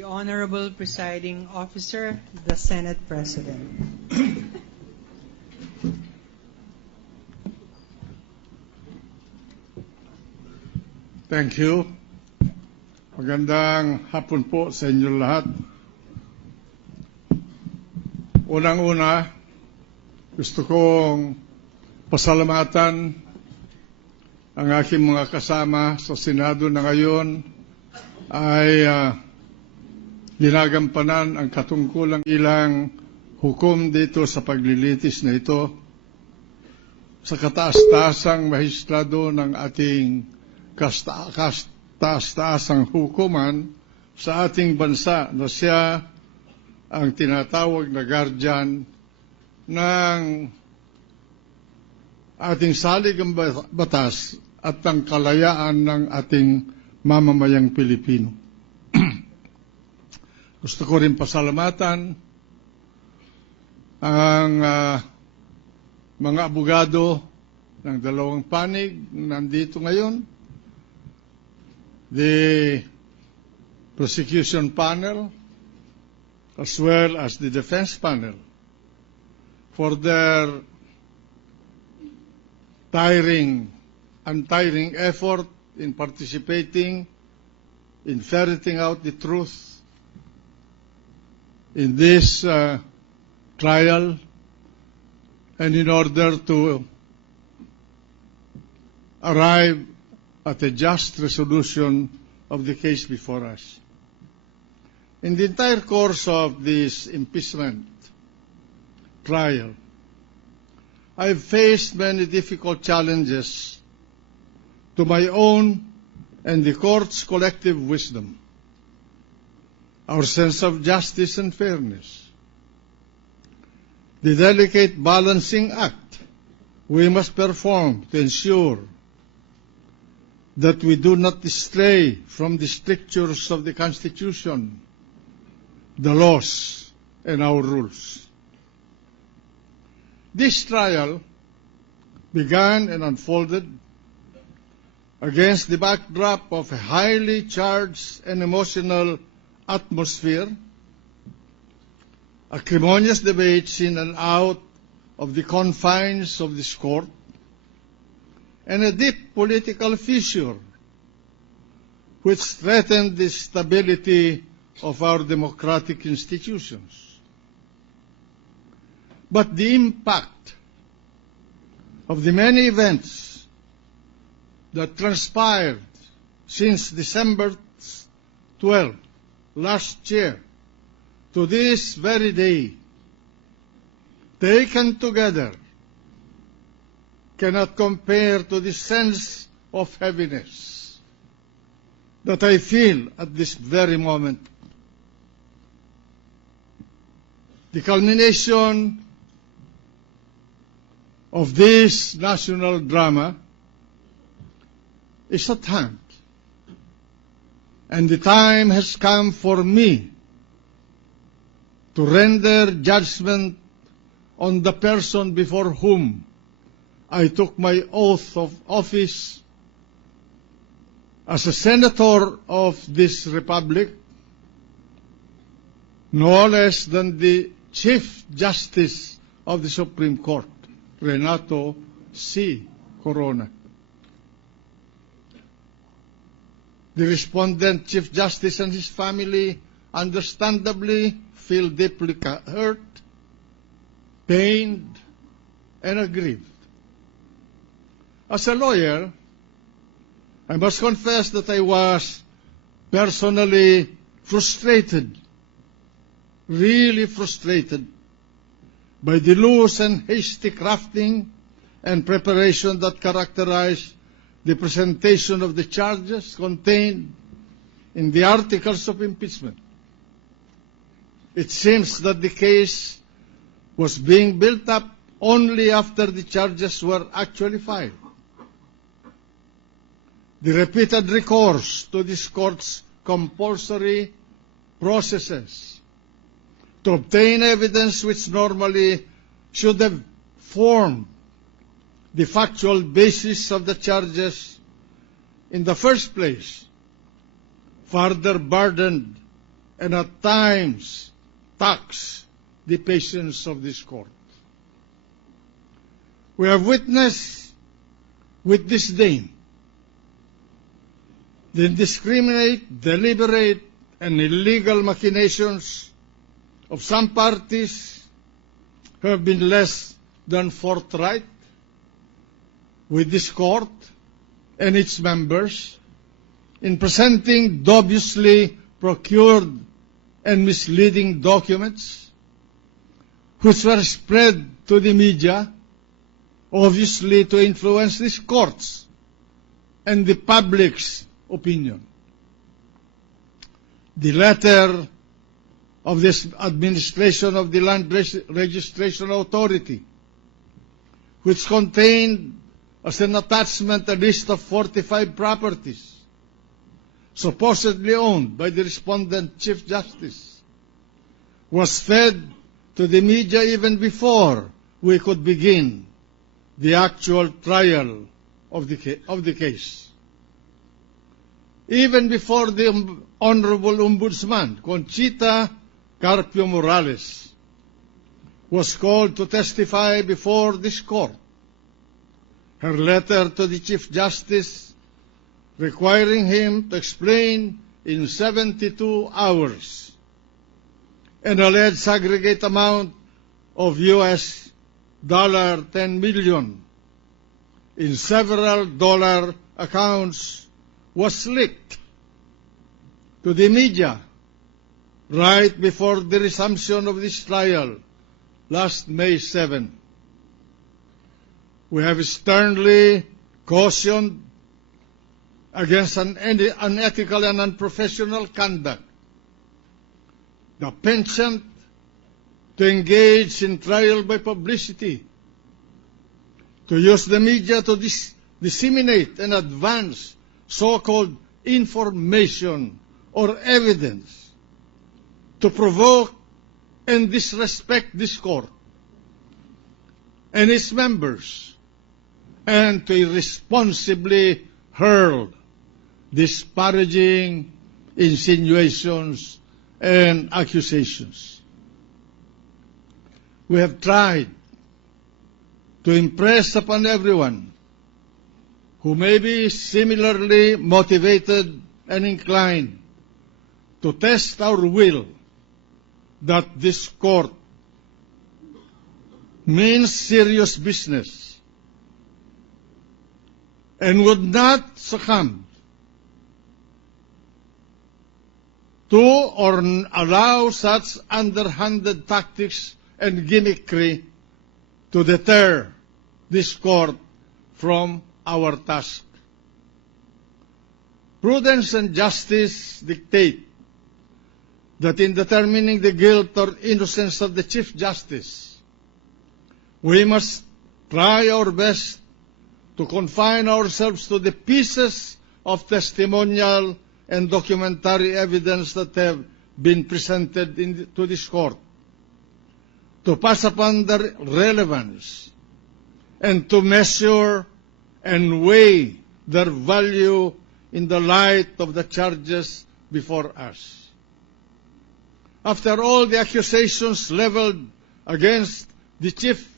The Honorable Presiding Officer, the Senate President. Thank you. Magandang hapon po sa inyo lahat. Unang-una, gusto kong pasalamatan ang aking mga kasama sa Senado na ngayon ay ginagampanan ang katungkulang ilang hukom dito sa paglilitis na ito sa kataas-taasang mahistrado ng ating kataas-taasang hukuman sa ating bansa na siya ang tinatawag na guardian ng ating saligang batas at ang kalayaan ng ating mamamayang Pilipino. Gusto ko rin pasalamatan ang mga abogado ng dalawang panig nandito ngayon, the prosecution panel as well as the defense panel for their untiring effort in participating in ferreting out the truth in this trial and in order to arrive at a just resolution of the case before us. In the entire course of this impeachment trial, I've faced many difficult challenges to my own and the court's collective wisdom, our sense of justice and fairness, the delicate balancing act we must perform to ensure that we do not stray from the strictures of the Constitution, the laws, and our rules. This trial began and unfolded against the backdrop of a highly charged and emotional atmosphere, acrimonious debates in and out of the confines of this court, and a deep political fissure which threatened the stability of our democratic institutions. But the impact of the many events that transpired since December 12 last year to this very day, taken together, cannot compare to the sense of heaviness that I feel at this very moment. The culmination of this national drama is at hand, and the time has come for me to render judgment on the person before whom I took my oath of office as a senator of this republic, no less than the Chief Justice of the Supreme Court, Renato C. Corona. The respondent Chief Justice and his family understandably feel deeply hurt, pained, and aggrieved. As a lawyer, I must confess that I was personally frustrated, really frustrated, by the loose and hasty crafting and preparation that characterized the presentation of the charges contained in the articles of impeachment. It seems that the case was being built up only after the charges were actually filed. The repeated recourse to this court's compulsory processes to obtain evidence which normally should have formed the factual basis of the charges in the first place further burdened and at times tax the patience of this court. We have witnessed with disdain the indiscriminate, deliberate, and illegal machinations of some parties who have been less than forthright with this court and its members in presenting dubiously procured and misleading documents which were spread to the media, obviously to influence these courts and the public's opinion. The letter of this administration of the Land Registration Authority, which contained as an attachment a list of 45 properties supposedly owned by the respondent Chief Justice, was fed to the media even before we could begin the actual trial of the case. Even before the Honorable Ombudsman, Conchita Carpio Morales, was called to testify before this court, her letter to the Chief Justice requiring him to explain in 72 hours an alleged aggregate amount of US $10 million in several dollar accounts was leaked to the media right before the resumption of this trial last May 7. We have sternly cautioned against unethical and unprofessional conduct, the penchant to engage in trial by publicity, to use the media to disseminate and advance so-called information or evidence, to provoke and disrespect this court and its members, and to irresponsibly hurl disparaging insinuations and accusations. We have tried to impress upon everyone who may be similarly motivated and inclined to test our will that this court means serious business and would not succumb to or allow such underhanded tactics and gimmickry to deter this court from our task. Prudence and justice dictate that in determining the guilt or innocence of the Chief Justice, we must try our best to confine ourselves to the pieces of testimonial and documentary evidence that have been presented to this court, to pass upon their relevance, and to measure and weigh their value in the light of the charges before us. After all the accusations leveled against the Chief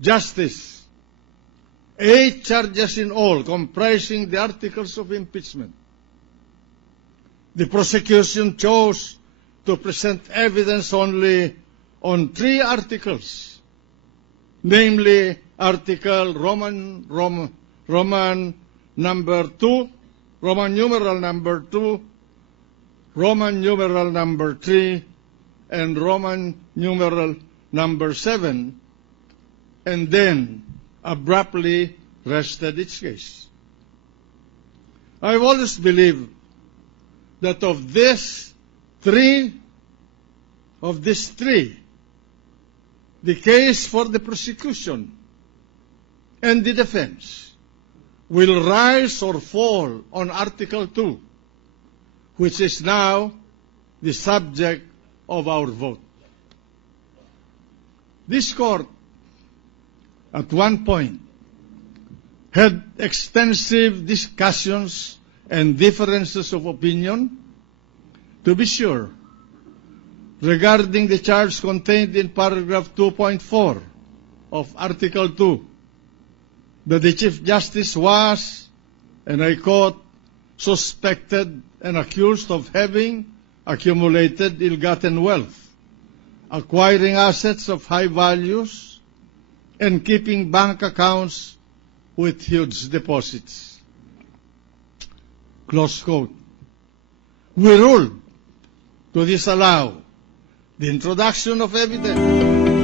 Justice, 8 charges in all comprising the articles of impeachment, the prosecution chose to present evidence only on 3 articles, namely Article Roman number 2, Roman numeral number 2, Roman numeral number 3, and Roman numeral number 7, and then abruptly rested its case. I've always believed that of these three, the case for the prosecution and the defense will rise or fall on Article 2, which is now the subject of our vote. This court, at one point, had extensive discussions and differences of opinion, to be sure, regarding the charge contained in paragraph 2.4 of Article 2, that the Chief Justice was, and I quote, suspected and accused of having accumulated ill-gotten wealth, acquiring assets of high values, and keeping bank accounts with huge deposits. Close quote. We ruled to disallow the introduction of evidence